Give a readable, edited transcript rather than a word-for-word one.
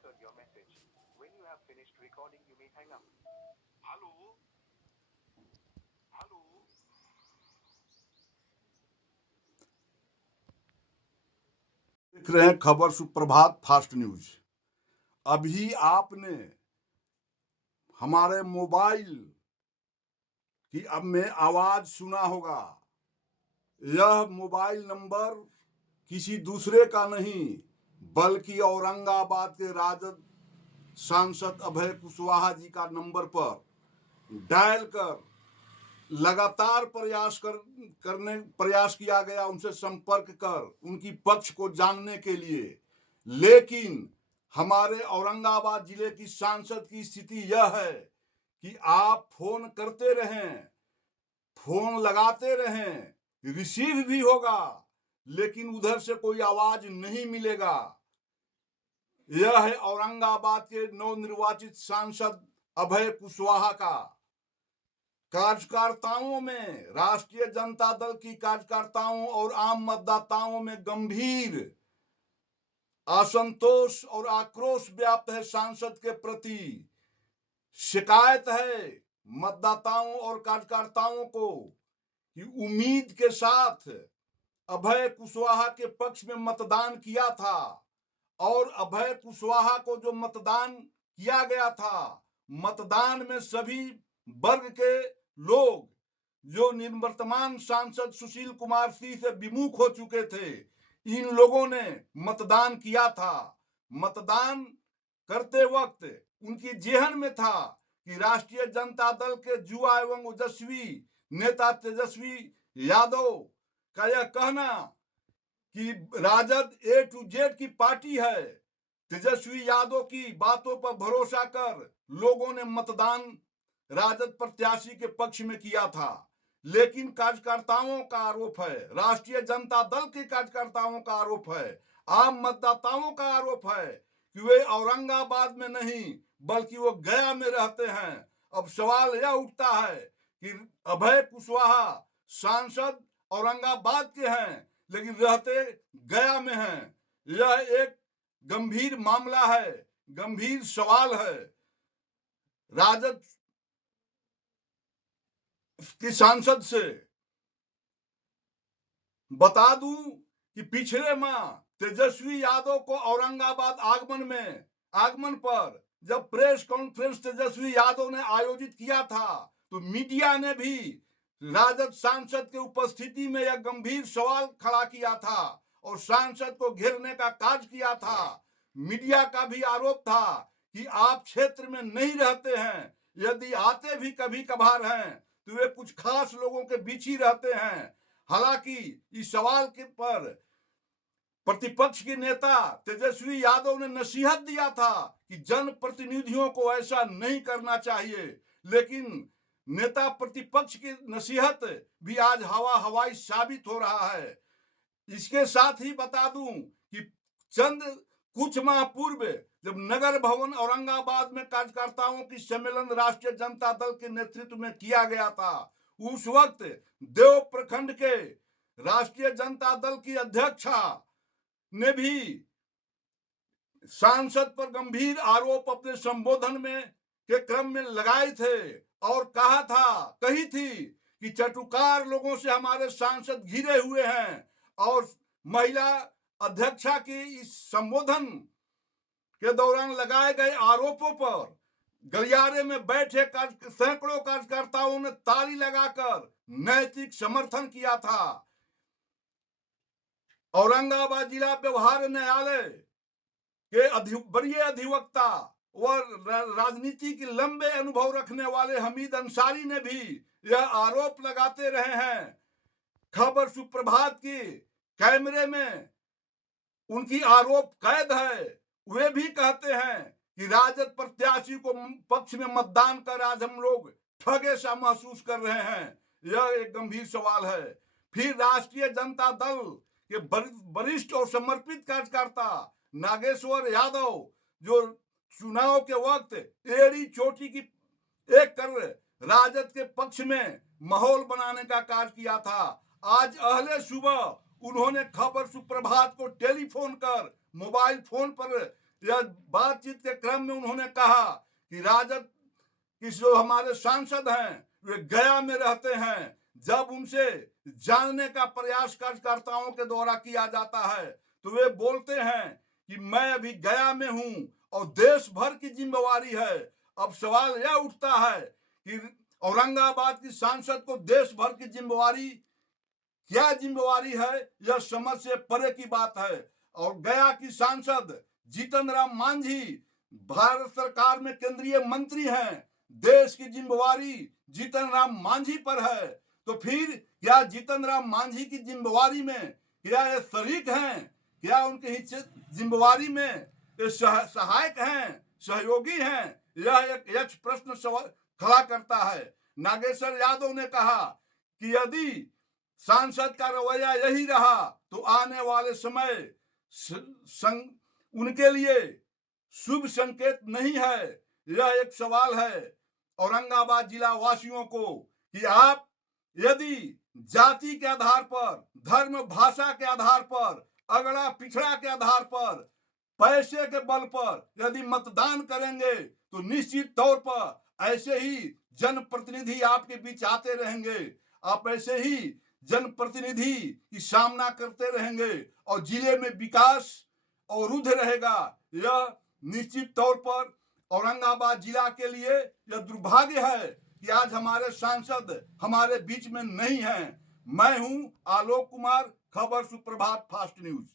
entered your message. When you have finished recording, you may hang up. Hello hello देख रहे हैं खबर सुप्रभात फास्ट न्यूज। अभी आपने हमारे मोबाइल की अब में आवाज सुना होगा। यह मोबाइल नंबर किसी दूसरे का नहीं बल्कि औरंगाबाद के राजद सांसद अभय कुशवाहा जी का नंबर पर डायल कर लगातार प्रयास किया गया उनसे संपर्क कर उनकी पक्ष को जानने के लिए। लेकिन हमारे औरंगाबाद जिले की सांसद की स्थिति यह है कि आप फोन करते रहें, फोन लगाते रहें, रिसीव भी होगा लेकिन उधर से कोई आवाज नहीं मिलेगा। यह है औरंगाबाद के नवनिर्वाचित सांसद अभय कुशवाहा का। कार्यकर्ताओं में, राष्ट्रीय जनता दल की कार्यकर्ताओं और आम मतदाताओं में गंभीर असंतोष और आक्रोश व्याप्त है सांसद के प्रति। शिकायत है मतदाताओं और कार्यकर्ताओं को कि उम्मीद के साथ अभय कुशवाहा के पक्ष में मतदान किया था और अभय कुशवाहा को जो मतदान किया गया था, मतदान में सभी वर्ग के लोग जो निवर्तमान सांसद सुशील कुमार सिंह से विमुख हो चुके थे, इन लोगों ने मतदान किया था। मतदान करते वक्त उनकी जेहन में था कि राष्ट्रीय जनता दल के युवा एवं ओजस्वी नेता तेजस्वी यादव का यह कहना कि राजद ए टू जेड की पार्टी है, तेजस्वी यादव की बातों पर भरोसा कर लोगों ने मतदान राजद प्रत्याशी के पक्ष में किया था। लेकिन कार्यकर्ताओं का आरोप है, राष्ट्रीय जनता दल के कार्यकर्ताओं का आरोप है, आम मतदाताओं का आरोप है कि वे औरंगाबाद में नहीं बल्कि वो गया में रहते हैं। अब सवाल यह उठता है कि अभय कुशवाहा सांसद औरंगाबाद के हैं लेकिन रहते गया में हैं। यह एक गंभीर मामला है, गंभीर सवाल है। राजद की सांसद से बता दूं कि पिछले माह तेजस्वी यादव को औरंगाबाद आगमन पर जब प्रेस कॉन्फ्रेंस तेजस्वी यादव ने आयोजित किया था तो मीडिया ने भी राजद सांसद के उपस्थिति में यह गंभीर सवाल खड़ा किया था और सांसद को घेरने का कार्य किया था। मीडिया का भी आरोप था कि आप क्षेत्र में नहीं रहते हैं, यदि आते भी कभी कभार हैं तो वे कुछ खास लोगों के बीच ही रहते हैं। हालांकि इस सवाल के पर प्रतिपक्ष के नेता तेजस्वी यादव ने नसीहत दिया था कि जनप्रतिनिधियों को ऐसा नहीं करना चाहिए, लेकिन नेता प्रतिपक्ष की नसीहत भी आज हवाई साबित हो रहा है। इसके साथ ही बता दूं कि कुछ माह पूर्व जब नगर भवन औरंगाबाद में कार्यकर्ताओं की सम्मेलन राष्ट्रीय जनता दल के नेतृत्व में किया गया था, उस वक्त देव प्रखंड के राष्ट्रीय जनता दल की अध्यक्षा ने भी सांसद पर गंभीर आरोप अपने संबोधन में के क्रम में लगाए थे और कही थी कि चटुकार लोगों से हमारे सांसद घिरे हुए हैं। और महिला अध्यक्षा के इस संबोधन के दौरान लगाए गए आरोपों पर गलियारे में बैठे सैकड़ों कार्यकर्ताओं ने ताली लगाकर नैतिक समर्थन किया था। औरंगाबाद जिला व्यवहार न्यायालय के वरीय अधिवक्ता व राजनीति के लंबे अनुभव रखने वाले हमीद अंसारी ने भी यह आरोप लगाते रहे हैं। खबर सुप्रभात की कैमरे में उनकी आरोप कैद है। वे भी कहते हैं कि राजद प्रत्याशी को पक्ष में मतदान कर आज हम लोग ठगे सा महसूस कर रहे हैं। यह एक गंभीर सवाल है। फिर राष्ट्रीय जनता दल के वरिष्ठ और समर्पित कार्यकर्ता नागेश्वर यादव जो चुनाव के वक्त एड़ी चोटी की एक कर राजद के पक्ष में माहौल बनाने का कार्य किया था, आज अहले सुबह उन्होंने खबर सुप्रभात को टेलीफोन कर मोबाइल फोन पर यह बातचीत के क्रम में उन्होंने कहा कि राजद कि जो हमारे सांसद हैं वे गया में रहते हैं। जब उनसे जानने का प्रयास कार्यकर्ताओं के द्वारा किया जाता है तो वे बोलते हैं कि मैं अभी गया में हूं और देश भर की जिम्मेवारी है। अब सवाल यह उठता है कि औरंगाबाद की सांसद को देश भर की जिम्मेवारी क्या जिम्मेवारी है, यह समझ से परे की बात है। और गया की सांसद जीतन राम मांझी भारत सरकार में केंद्रीय मंत्री हैं। देश की जिम्मेवारी जीतन राम मांझी पर है, तो फिर क्या जीतन राम मांझी की जिम्मेवारी में क्या ये शरीक हैं, क्या उनकी जिम्मेवारी में ये सहायक हैं, सहयोगी हैं? यह एक यक्ष प्रश्न खड़ा करता है। नागेश्वर यादव ने कहा कि यदि सांसद का रवैया यही रहा तो आने वाले समय उनके लिए शुभ संकेत नहीं है। यह एक सवाल है औरंगाबाद जिला वासियों को कि आप यदि जाति के आधार पर, धर्म भाषा के आधार पर, अगड़ा पिछड़ा के आधार पर, पैसे के बल पर यदि मतदान करेंगे तो निश्चित तौर पर ऐसे ही जनप्रतिनिधि आपके बीच आते रहेंगे। आप ऐसे ही जनप्रतिनिधि की सामना करते रहेंगे और जिले में विकास अवरुद्ध रहेगा। यह निश्चित तौर पर औरंगाबाद जिला के लिए यह दुर्भाग्य है कि आज हमारे सांसद हमारे बीच में नहीं हैं। मैं हूं आलोक कुमार, खबर सुप्रभात फास्ट न्यूज।